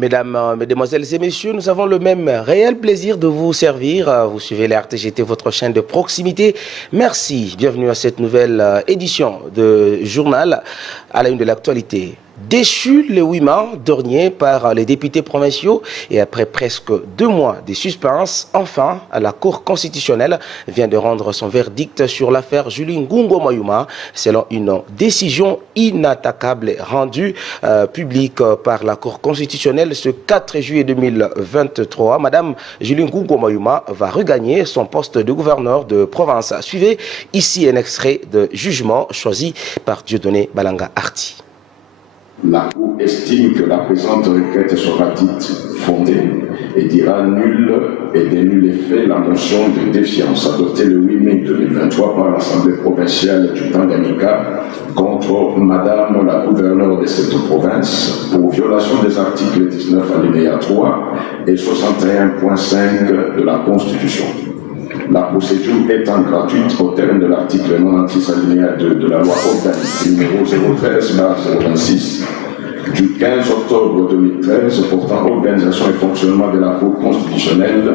Mesdames, Mesdemoiselles et Messieurs, nous avons le même réel plaisir de vous servir. Vous suivez la RTGT, votre chaîne de proximité. Merci, bienvenue à cette nouvelle édition de journal à la une de l'actualité. Déchu le 8 mars dernier par les députés provinciaux et après presque 2 mois de suspense, enfin, la Cour constitutionnelle vient de rendre son verdict sur l'affaire Julie Ngungo Mayuma selon une décision inattaquable rendue publique par la Cour constitutionnelle ce 4 juillet 2023. Madame Julie Ngungo Mayuma va regagner son poste de gouverneur de province. Suivez ici un extrait de jugement choisi par Dieudonné Balanga Arti. La Cour estime que la présente requête sera dite fondée et dira nul et de nul effet la motion de défiance adoptée le 8 mai 2023 par l'Assemblée provinciale du Tanganyika contre Madame la gouverneure de cette province pour violation des articles 19 alinéa 3 et 61.5 de la Constitution. La procédure étant gratuite au terme de l'article 96 alinéa 2 de la loi organique numéro 013/026 du 15 octobre 2013 portant organisation et fonctionnement de la Cour constitutionnelle,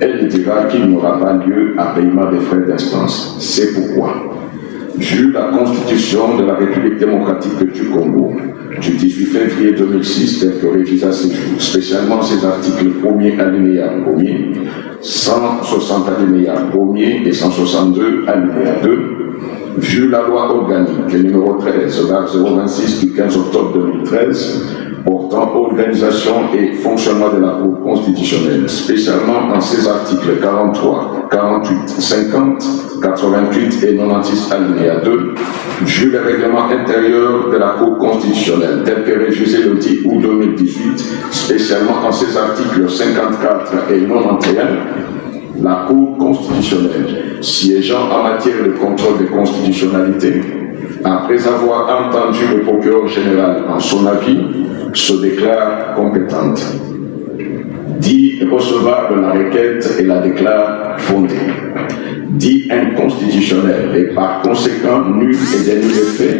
elle dira qu'il n'y aura pas lieu à paiement des frais d'instance. C'est pourquoi, vu la Constitution de la République démocratique du Congo du 18 février 2006, tel que révisé à ce jour, spécialement ses articles 1er alinéa 1er, 160 alinéa 1er et 162 alinéa 2, vu la loi organique numéro 13/026 du 15 octobre 2013 portant organisation et fonctionnement de la Cour constitutionnelle, spécialement dans ses articles 43, 48, 50, 88 et 96 alinéa 2, vu le règlement intérieur de la Cour constitutionnelle tel que révisé le 10 août 2018, spécialement dans ses articles 54 et 91, la Cour constitutionnelle, siégeant en matière de contrôle de constitutionnalité, après avoir entendu le procureur général en son avis, se déclare compétente. Dit recevable la requête et la déclare fondée. Dit inconstitutionnelle et par conséquent nul et de nul effet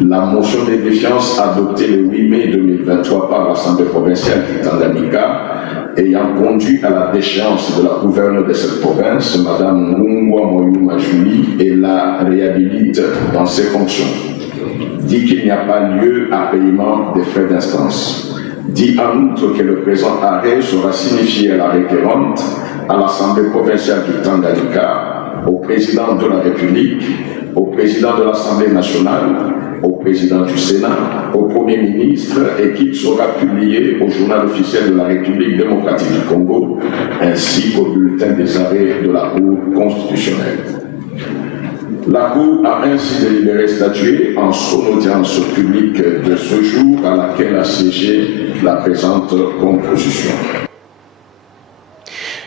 la motion de défiance adoptée le 8 mai 2023 par l'Assemblée provinciale du Tanganyika ayant conduit à la déchéance de la gouverneure de cette province, Mme Ngungo Mayuma Julie, et la réhabilite dans ses fonctions. Dit qu'il n'y a pas lieu à paiement des frais d'instance. Dit en outre que le présent arrêt sera signifié à la requérante, à l'Assemblée provinciale du Tanganyika, au président de la République, au président de l'Assemblée nationale, au président du Sénat, au Premier ministre, et qu'il sera publié au journal officiel de la République démocratique du Congo, ainsi qu'au bulletin des arrêts de la Cour constitutionnelle. La Cour a ainsi délibéré statuer en son audience publique de ce jour à laquelle a siégé la présente composition.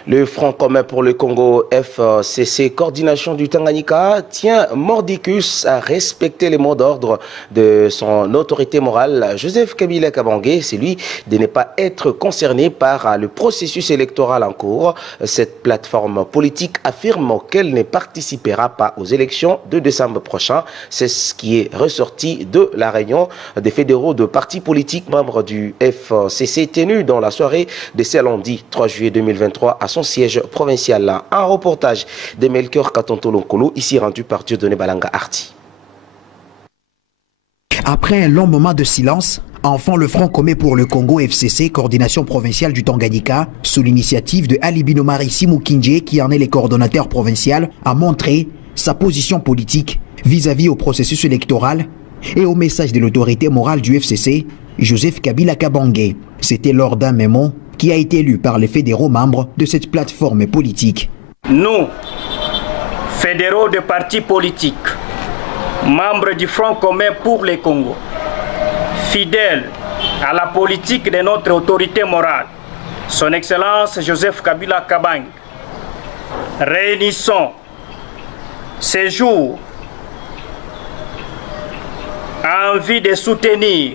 Le Front commun pour le Congo FCC, coordination du Tanganyika, tient mordicus à respecter les mots d'ordre de son autorité morale, Joseph Kabila Kabange, c'est lui de ne pas être concerné par le processus électoral en cours. Cette plateforme politique affirme qu'elle ne participera pas aux élections de décembre prochain. C'est ce qui est ressorti de la réunion des fédéraux de partis politiques membres du FCC tenue dans la soirée de ce lundi 3 juillet 2023 à son siège provincial. Là. Un reportage de Melchior Katontolonkolo, ici rendu par Dieudonné Balanga Arti. Après un long moment de silence, enfin le Front commun pour le Congo FCC, coordination provinciale du Tanganyika, sous l'initiative de Ali Binomari Simukinje, qui en est le coordonnateur provincial, a montré sa position politique vis-à-vis au processus électoral et au message de l'autorité morale du FCC, Joseph Kabila Kabange. C'était lors d'un mémo qui a été lu par les fédéraux membres de cette plateforme politique. Nous, fédéraux de partis politiques, membres du Front commun pour le Congo, fidèles à la politique de notre autorité morale, Son Excellence Joseph Kabila Kabange, réunissons ces jours en envie de soutenir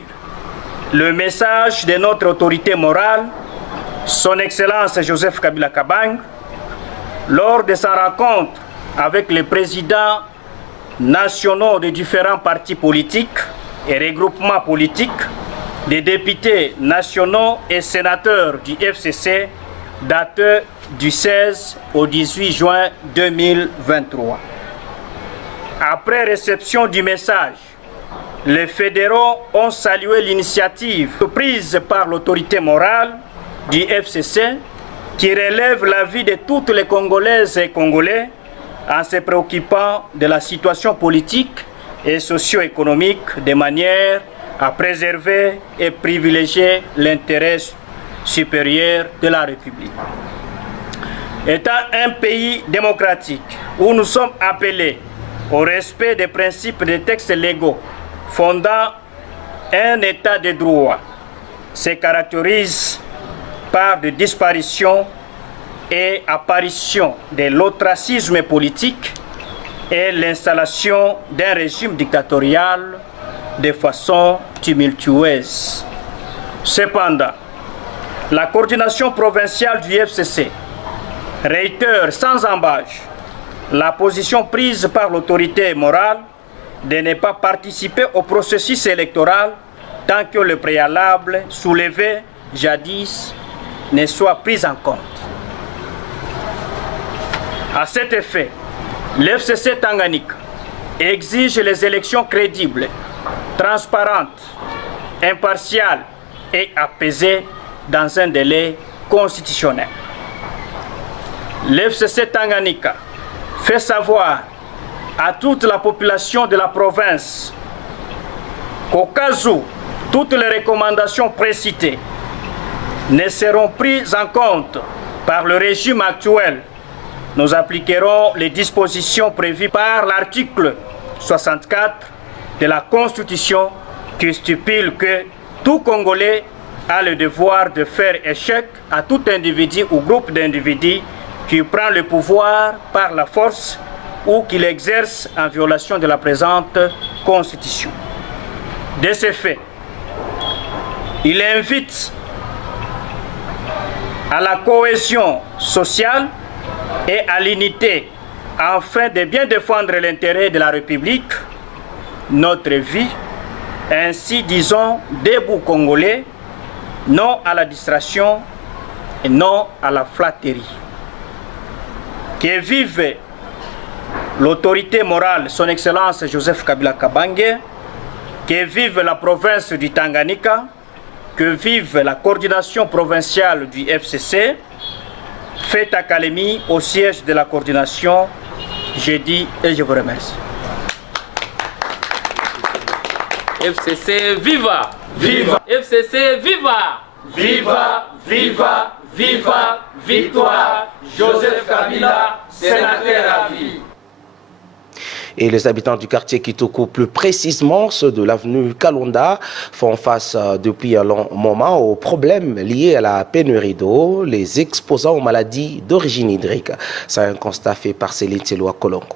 le message de notre autorité morale, Son Excellence Joseph Kabila Kabange, lors de sa rencontre avec les présidents nationaux de différents partis politiques et regroupements politiques des députés nationaux et sénateurs du FCC date du 16 au 18 juin 2023. Après réception du message, les fédéraux ont salué l'initiative prise par l'autorité morale du FCC qui relève la vie de toutes les Congolaises et Congolais en se préoccupant de la situation politique et socio-économique de manière à préserver et privilégier l'intérêt supérieur de la République. Étant un pays démocratique où nous sommes appelés au respect des principes des textes légaux fondant un état de droit, se caractérise par des disparitions et apparition de l'ostracisme politique et l'installation d'un régime dictatorial de façon tumultueuse. Cependant, la coordination provinciale du FCC réitère sans ambages la position prise par l'autorité morale de ne pas participer au processus électoral tant que le préalable soulevé jadis ne soit pris en compte. À cet effet, l'FCC Tanganyika exige les élections crédibles, transparentes, impartiales et apaisées dans un délai constitutionnel. L'FCC Tanganyika fait savoir à toute la population de la province qu'au cas où toutes les recommandations précitées ne seront prises en compte par le régime actuel, nous appliquerons les dispositions prévues par l'article 64 de la Constitution qui stipule que tout Congolais a le devoir de faire échec à tout individu ou groupe d'individus qui prend le pouvoir par la force ou qui l'exerce en violation de la présente Constitution. De ce fait, il invite à la cohésion sociale et à l'unité afin de bien défendre l'intérêt de la République, notre vie, ainsi disons debout Congolais, non à la distraction et non à la flatterie. Que vive l'autorité morale, son Excellence Joseph Kabila Kabange, que vive la province du Tanganyika, que vive la coordination provinciale du FCC, fête accalmie au siège de la coordination. Je dis et je vous remercie. FCC viva! Viva! FCC viva! Viva! Viva! Viva! Victoire! Joseph Kabila, sénateur à vie. Et les habitants du quartier Kitoko, plus précisément ceux de l'avenue Kalonda, font face depuis un long moment aux problèmes liés à la pénurie d'eau, les exposant aux maladies d'origine hydrique. C'est un constat fait par Céline Tseloa Kolongo.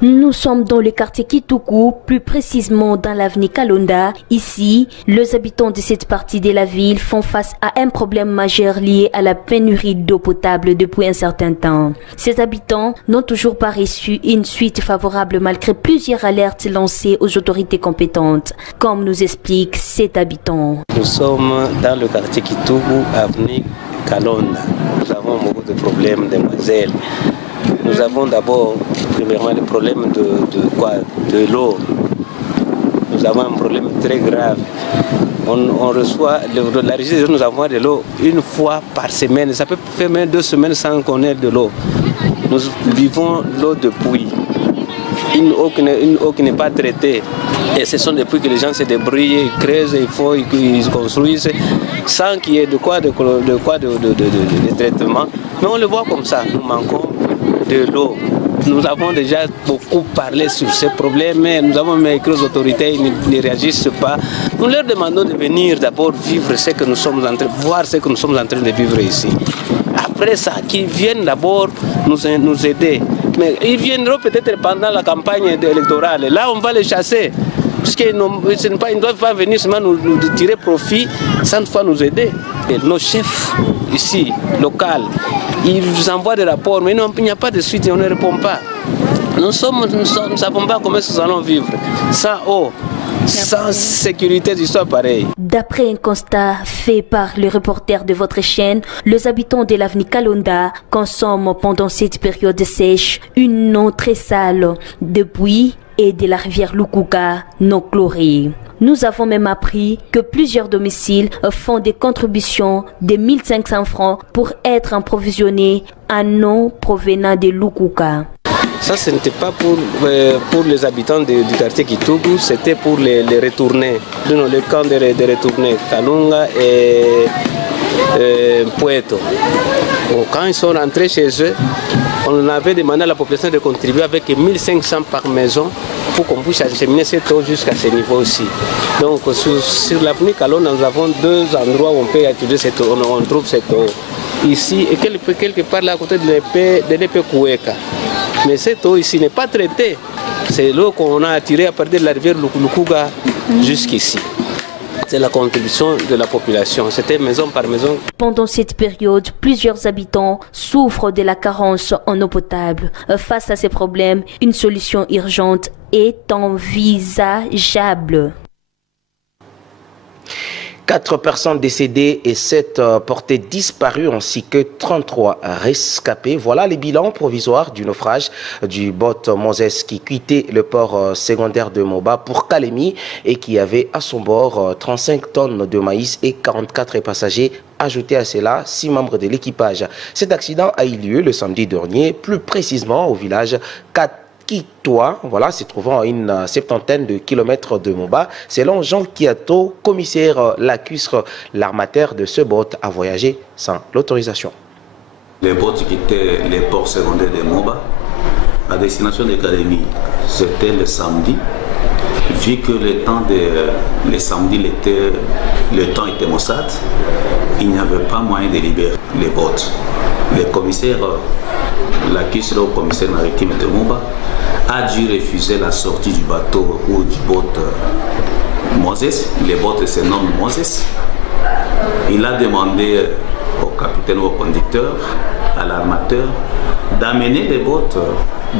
Nous sommes dans le quartier Kitoko, plus précisément dans l'avenue Kalonda. Ici, les habitants de cette partie de la ville font face à un problème majeur lié à la pénurie d'eau potable depuis un certain temps. Ces habitants n'ont toujours pas reçu une suite favorable malgré plusieurs alertes lancées aux autorités compétentes, comme nous explique cet habitant. Nous sommes dans le quartier Kitoko, avenue Kalonda. Nous avons beaucoup de problèmes, demoiselles. Nous avons d'abord, premièrement, le problème de l'eau. Nous avons un problème très grave. On reçoit, la région, nous avons de l'eau une fois par semaine. Ça peut faire même 2 semaines sans qu'on ait de l'eau. Nous vivons l'eau de puits. Une eau qui n'est pas traitée. Et ce sont des puits que les gens se débrouillent, ils creusent, ils construisent, sans qu'il y ait de traitement. Mais on le voit comme ça, nous manquons de l'eau. Nous avons déjà beaucoup parlé sur ces problèmes, mais nous avons même écrit aux autorités, ils ne réagissent pas. Nous leur demandons de venir d'abord vivre ce que nous sommes en train de voir, ce que nous sommes en train de vivre ici. Après ça, qu'ils viennent d'abord nous aider. Mais ils viendront peut-être pendant la campagne électorale. Là, on va les chasser. Parce qu'ils ne doivent pas venir seulement nous tirer profit sans toutefois nous aider. Et nos chefs ici, locaux, ils envoient des rapports, mais il n'y a pas de suite et on ne répond pas. Nous ne savons pas comment nous allons vivre. Sans eau, Sans sécurité, c'est soit pareil. D'après un constat fait par le reporter de votre chaîne, les habitants de l'avenue Kalonda consomment pendant cette période sèche une eau très sale de puits et de la rivière Lukuga non chlorée. Nous avons même appris que plusieurs domiciles font des contributions de 1500 francs pour être approvisionnés en eau provenant de Lukuga. Ça, ce n'était pas pour les habitants du quartier Kitougou, c'était pour les retournés, le camp de retournés, Kalunga et Puerto. Bon, quand ils sont rentrés chez eux, on avait demandé à la population de contribuer avec 1500 par maison pour qu'on puisse acheminer cette eau jusqu'à ce niveau aussi. Donc sur l'avenue Kalonda, nous avons deux endroits où on peut utiliser cette eau, on trouve cette eau. Ici et quelque part là à côté de l'épée Koueka. Mais cette eau ici n'est pas traitée. C'est l'eau qu'on a attirée à partir de la rivière Lukuga jusqu'ici. C'est la contribution de la population. C'était maison par maison. Pendant cette période, plusieurs habitants souffrent de la carence en eau potable. Face à ces problèmes, une solution urgente est envisageable. 4 personnes décédées et 7 portées disparues ainsi que 33 rescapés. Voilà les bilans provisoires du naufrage du boat Moses qui quittait le port secondaire de Moba pour Kalemi et qui avait à son bord 35 tonnes de maïs et 44 passagers. Ajouté à cela 6 membres de l'équipage. Cet accident a eu lieu le samedi dernier, plus précisément au village Kitoa, voilà, se trouvant à une 70aine de kilomètres de Moba. Selon Jean Kiato, commissaire lacustre, l'armateur de ce boat a voyagé sans l'autorisation. Les boats qui quittaient les ports secondaires de Moba à destination de Kalemi, c'était le samedi. Vu que le samedi, le temps était maussade, il n'y avait pas moyen de libérer les boats. Le commissaire lacustre, au commissaire maritime de Moba, a dû refuser la sortie du bateau ou du boat Moses. Les boats se nomment Moses. Il a demandé au capitaine ou au conducteur, à l'armateur, d'amener les boats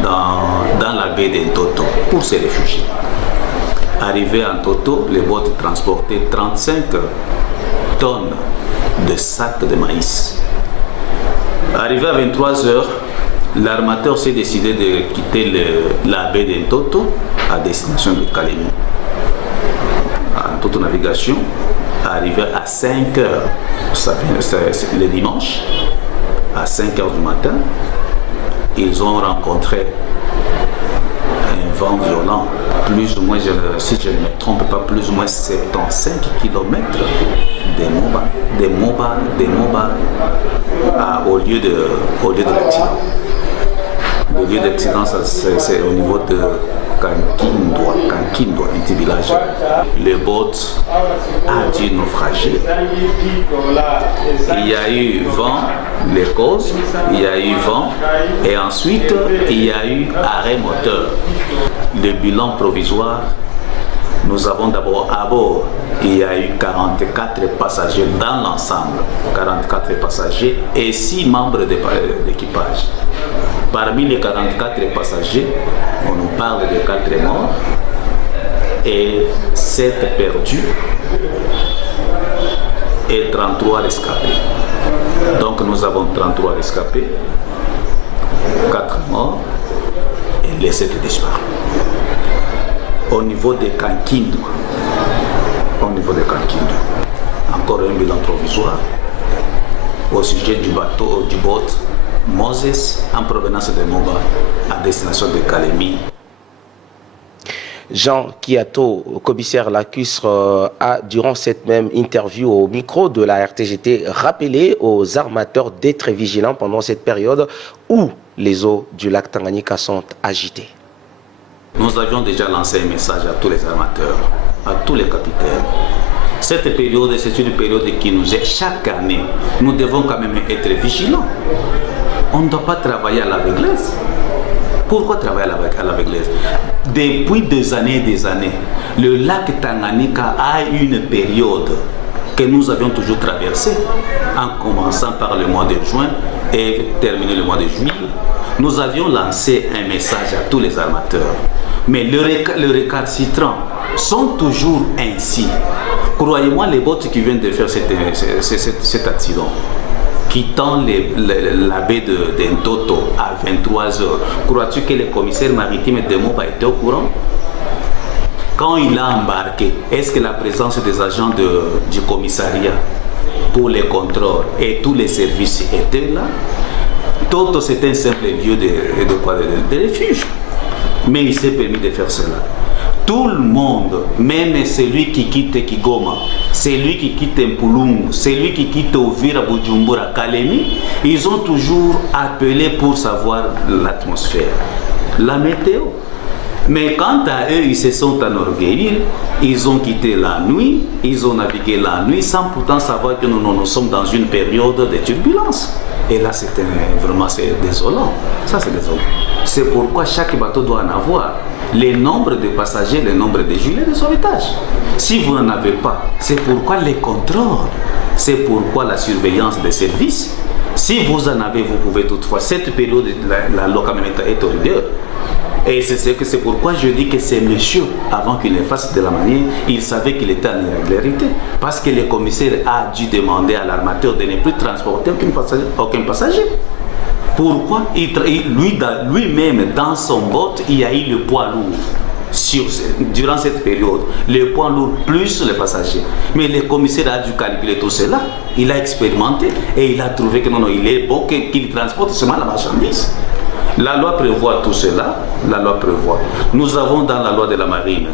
dans la baie d'Entoto pour se réfugier. Arrivé à Entoto, les boats transportaient 35 tonnes de sacs de maïs. Arrivé à 23 heures, l'armateur s'est décidé de quitter la baie d'Entoto à destination de Kalemi. Entoto Navigation, arrivé à 5 heures, le dimanche, à 5 heures du matin, ils ont rencontré un vent violent, plus ou moins, si je ne me trompe pas, plus ou moins 75 km de Moba au lieu de l'accident. Le lieu d'accident, c'est au niveau de Kankindwa, un petit village. Le boat a dû naufrager. Il y a eu vent, les causes, il y a eu vent, et ensuite il y a eu arrêt moteur. Le bilan provisoire, nous avons d'abord à bord, il y a eu 44 passagers dans l'ensemble, 44 passagers et 6 membres d'équipage. Parmi les 44 passagers, on nous parle de 4 morts et 7 perdus et 33 rescapés. Donc nous avons 33 rescapés, 4 morts et les 7 disparus. Au niveau de Kankindwa, encore un bilan provisoire au sujet du bateau, du boat Moses en provenance de Moba à destination de Kalemi. Jean Kiato, commissaire lacustre, a, durant cette même interview au micro de la RTGT, rappelé aux armateurs d'être vigilants pendant cette période où les eaux du lac Tanganyika sont agitées. Nous avions déjà lancé un message à tous les armateurs, à tous les capitaines. Cette période, c'est une période qui nous est chaque année. Nous devons quand même être vigilants. On ne doit pas travailler à l'aveuglesse. Pourquoi travailler à l'aveuglesse? Depuis des années, le lac Tanganyika a une période que nous avions toujours traversée, en commençant par le mois de juin et terminé le mois de juillet. Nous avions lancé un message à tous les armateurs. Mais le récalcitrant sont toujours ainsi. Croyez-moi, les bottes qui viennent de faire cet accident, quittant la baie d'Entoto à 23h, crois-tu que le commissaire maritime de Moba était au courant? Quand il a embarqué, est-ce que la présence des agents du commissariat pour les contrôles et tous les services étaient là? Toto, c'est un simple lieu de refuge. Mais il s'est permis de faire cela. Tout le monde, même celui qui quitte Kigoma, celui qui quitte Mpulungu, celui qui quitte Uvira, Bujumbura, Kalemi, ils ont toujours appelé pour savoir l'atmosphère, la météo. Mais quant à eux, ils se sont enorgueillis, ils ont quitté la nuit, ils ont navigué la nuit sans pourtant savoir que nous sommes dans une période de turbulence. Et là, c'est vraiment désolant. Ça, c'est désolant. C'est pourquoi chaque bateau doit en avoir le nombre de passagers, le nombre de gilets de sauvetage. Si vous n'en avez pas, c'est pourquoi les contrôles, c'est pourquoi la surveillance des services. Si vous en avez, vous pouvez toutefois. Cette période, la localité est au rigueur. Et c'est pourquoi je dis que ces messieurs, avant qu'il le fasse de la manière, il savait qu'il était en irrégularité. Parce que le commissaire a dû demander à l'armateur de ne plus transporter aucun passager. Pourquoi? Lui-même, dans son botte, il y a eu le poids lourd. Durant cette période, le poids lourd plus les passagers. Mais le commissaire a dû calculer tout cela. Il a expérimenté et il a trouvé que non, il est bon qu'il transporte seulement la marchandise. La loi prévoit tout cela, la loi prévoit. Nous avons dans la loi de la marine,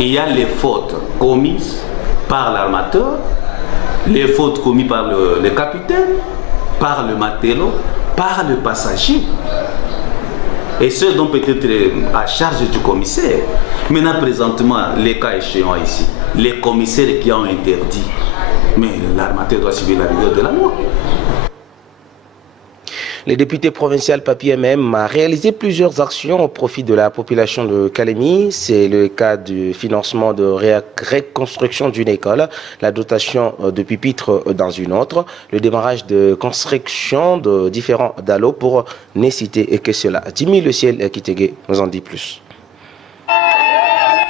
il y a les fautes commises par l'armateur, les fautes commises par le capitaine, par le matelot, par le passager. Et ce dont peut-être à charge du commissaire. Maintenant, présentement, les cas échéants ici, les commissaires qui ont interdit, mais l'armateur doit suivre la rigueur de la loi. Le député provincial Papi MM a réalisé plusieurs actions au profit de la population de Kalemi. C'est le cas du financement de reconstruction d'une école, la dotation de pupitres dans une autre, le démarrage de construction de différents dallos pour ne citer que cela. Jimmy Le Ciel Kitege nous en dit plus.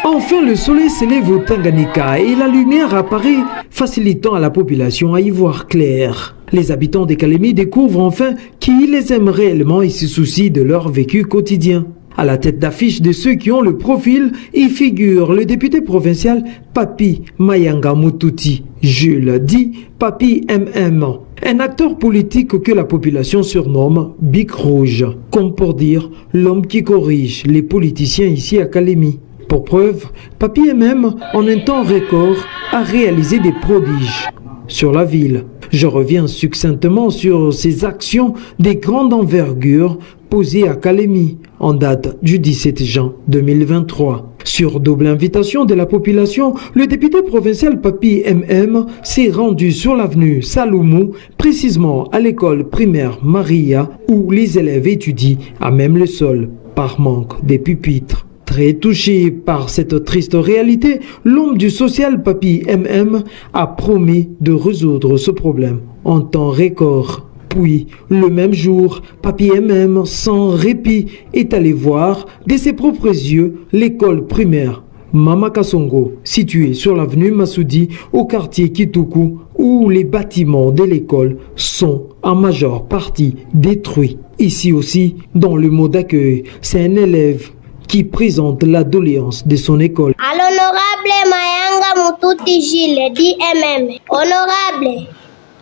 Enfin, le soleil s'élève au Tanganyika et la lumière apparaît, facilitant à la population à y voir clair. Les habitants de Kalemi découvrent enfin qui les aime réellement et se soucient de leur vécu quotidien. À la tête d'affiche de ceux qui ont le profil, y figure le député provincial Papi Mayanga Mututi, Jules, dit Papi MM, un acteur politique que la population surnomme Bic Rouge, comme pour dire l'homme qui corrige les politiciens ici à Kalemi. Pour preuve, Papi MM, en un temps record, a réalisé des prodiges sur la ville. Je reviens succinctement sur ces actions des grandes envergures posées à Kalemi en date du 17 juin 2023. Sur double invitation de la population, le député provincial Papi MM s'est rendu sur l'avenue Saloumou, précisément à l'école primaire Maria, où les élèves étudient à même le sol par manque de pupitres. Très touché par cette triste réalité, l'homme du social Papi MM a promis de résoudre ce problème en temps record. Puis, le même jour, Papi MM, sans répit, est allé voir de ses propres yeux l'école primaire Mama Kasongo, située sur l'avenue Massoudi, au quartier Kituku, où les bâtiments de l'école sont en majeure partie détruits. Ici aussi, dans le mot d'accueil, c'est un élève qui présente la doléance de son école. À l'honorable Mayanga Mututi Gilles, dit MM, honorable,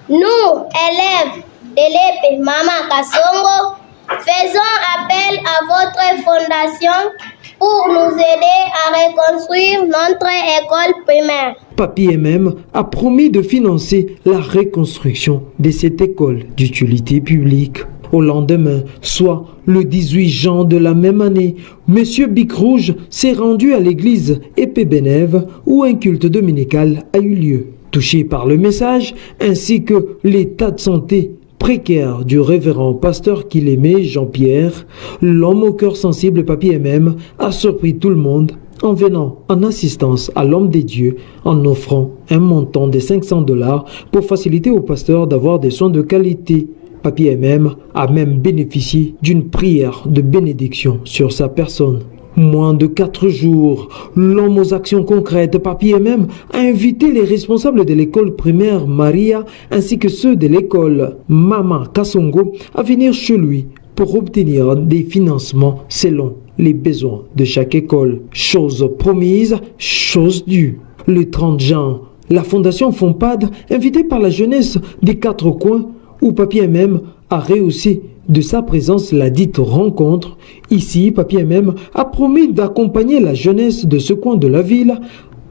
nous, élèves de l'EP Mama Kasongo, faisons appel à votre fondation pour nous aider à reconstruire notre école primaire. Papi MM a promis de financer la reconstruction de cette école d'utilité publique. Au lendemain, soit le 18 juin de la même année, M. Bic Rouge s'est rendu à l'église Épée Bénève où un culte dominical a eu lieu. Touché par le message ainsi que l'état de santé précaire du révérend pasteur qu'il aimait, Jean-Pierre, l'homme au cœur sensible Papi MM a surpris tout le monde en venant en assistance à l'homme des dieux en offrant un montant de $500 pour faciliter au pasteur d'avoir des soins de qualité. Papi MM a même bénéficié d'une prière de bénédiction sur sa personne. Moins de 4 jours, l'homme aux actions concrètes, Papi MM, a invité les responsables de l'école primaire Maria ainsi que ceux de l'école Mama Kasongo à venir chez lui pour obtenir des financements selon les besoins de chaque école. Chose promise, chose due. Le 30 juin, la fondation FONPAD, invitée par la jeunesse des 4 coins, où Papi MM a réussi de sa présence la dite rencontre. Ici, Papi MM a promis d'accompagner la jeunesse de ce coin de la ville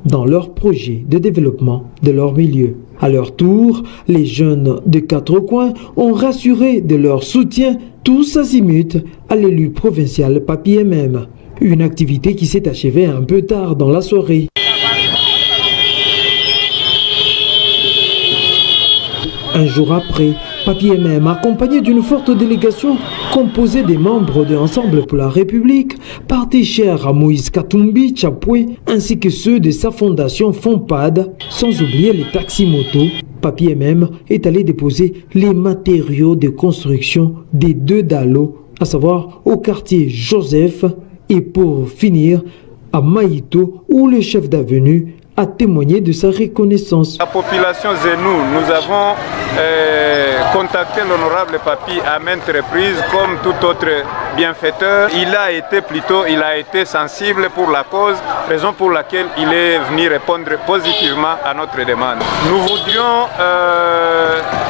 dans leur projet de développement de leur milieu. À leur tour, les jeunes de 4 coins ont rassuré de leur soutien tous azimuts à l'élu provincial Papi MM. Une activité qui s'est achevée un peu tard dans la soirée. Un jour après, Papi MM, accompagné d'une forte délégation composée des membres de l'Ensemble pour la République, parti cher à Moïse Katumbi Chapoué, ainsi que ceux de sa fondation FONPAD, sans oublier les taxis-motos. Papi MM est allé déposer les matériaux de construction des 2 dallos, à savoir au quartier Joseph, et pour finir à Maïto, où le chef d'avenue a témoigné de sa reconnaissance. La population Zenou, nous avons contacté l'honorable Papi à maintes reprises comme tout autre bienfaiteur. Il a été sensible pour la cause, raison pour laquelle il est venu répondre positivement à notre demande. Nous voudrions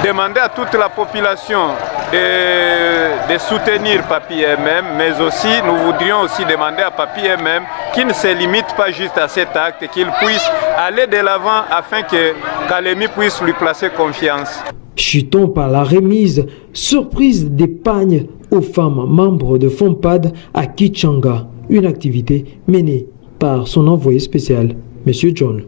demander à toute la population de soutenir Papi MM, mais aussi nous voudrions aussi demander à Papi MM qu'il ne se limite pas juste à cet acte, qu'il puisse aller de l'avant afin que Kalemi puisse lui placer confiance. Chutons par la remise surprise des pagnes aux femmes membres de FONPAD à Kichanga, une activité menée par son envoyé spécial, M. John.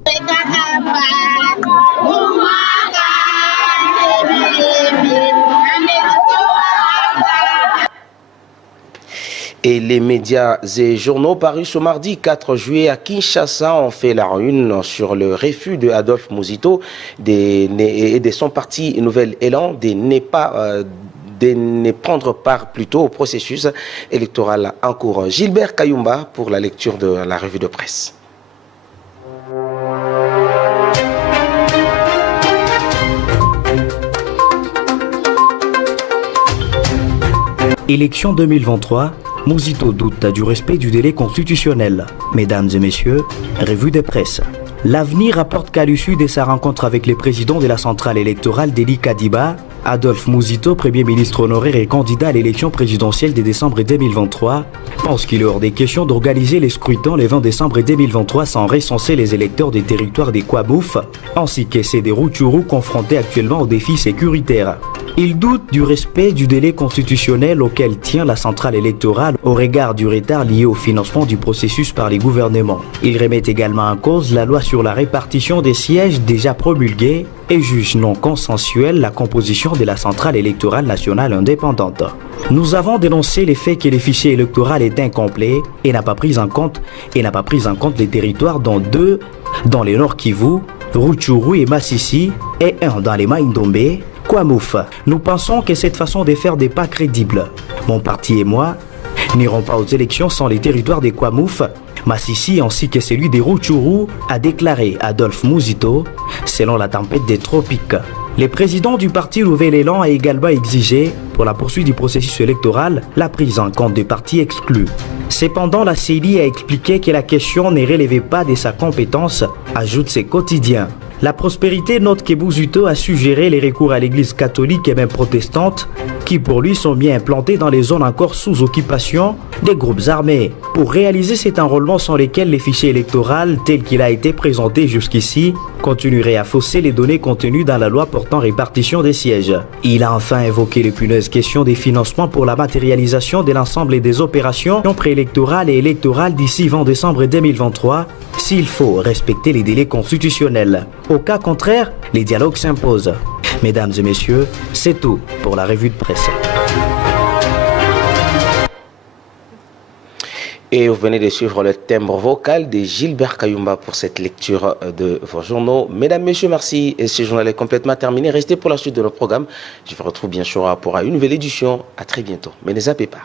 Et les médias et journaux parus ce mardi 4 juillet à Kinshasa ont fait la une sur le refus de Adolphe Muzito et de son parti Nouvel Élan de ne prendre part plutôt au processus électoral en cours. Gilbert Kayumba pour la lecture de la revue de presse. Élection 2023, Muzito doute du respect du délai constitutionnel. Mesdames et messieurs, revue de presse. L'avenir rapporte qu'à l'issue de sa rencontre avec les présidents de la centrale électorale d'Eli Kadiba, Adolphe Muzito, Premier ministre honoraire et candidat à l'élection présidentielle de décembre 2023, pense qu'il est hors des questions d'organiser les scrutins le 20 décembre 2023 sans recenser les électeurs des territoires des Kwamouf, ainsi que ceux des Rutshuru confrontés actuellement aux défis sécuritaires. Il doute du respect du délai constitutionnel auquel tient la centrale électorale au regard du retard lié au financement du processus par les gouvernements. Il remet également en cause la loi sur la répartition des sièges déjà promulguée et juge non consensuelle la composition de la centrale électorale nationale indépendante. Nous avons dénoncé les faits que le fichier électoral est incomplet et n'a pas pris en compte les territoires dont 2 dans les Nord Kivu, Rutshuru et Massissi et 1 dans les Maïndombe, Kwamouf. Nous pensons que cette façon de faire n'est pas crédible. Mon parti et moi n'irons pas aux élections sans les territoires des Kwamouf, Massissi ainsi que celui des Rutshuru, a déclaré Adolphe Muzito, selon la tempête des tropiques. Le président du parti Nouvel Élan a également exigé, pour la poursuite du processus électoral, la prise en compte des partis exclus. Cependant, la CENI a expliqué que la question ne relevait pas de sa compétence, ajoute ses quotidiens. La prospérité note que Muzito a suggéré les recours à l'église catholique et même protestante, qui pour lui sont bien implantés dans les zones encore sous occupation des groupes armés. Pour réaliser cet enrôlement sans lesquels les fichiers électoraux tel qu'il a été présenté jusqu'ici continuerait à fausser les données contenues dans la loi portant répartition des sièges. Il a enfin évoqué l'épineuse question des financements pour la matérialisation de l'ensemble des opérations préélectorales et électorales d'ici 20 décembre 2023, s'il faut respecter les délais constitutionnels. Au cas contraire, les dialogues s'imposent. Mesdames et messieurs, c'est tout pour la revue de presse. Et vous venez de suivre le timbre vocal de Gilbert Kayumba pour cette lecture de vos journaux. Mesdames, Messieurs, merci. Et ce journal est complètement terminé. Restez pour la suite de notre programme. Je vous retrouve bien sûr pour une nouvelle édition. À très bientôt. Mais ne zappez pas.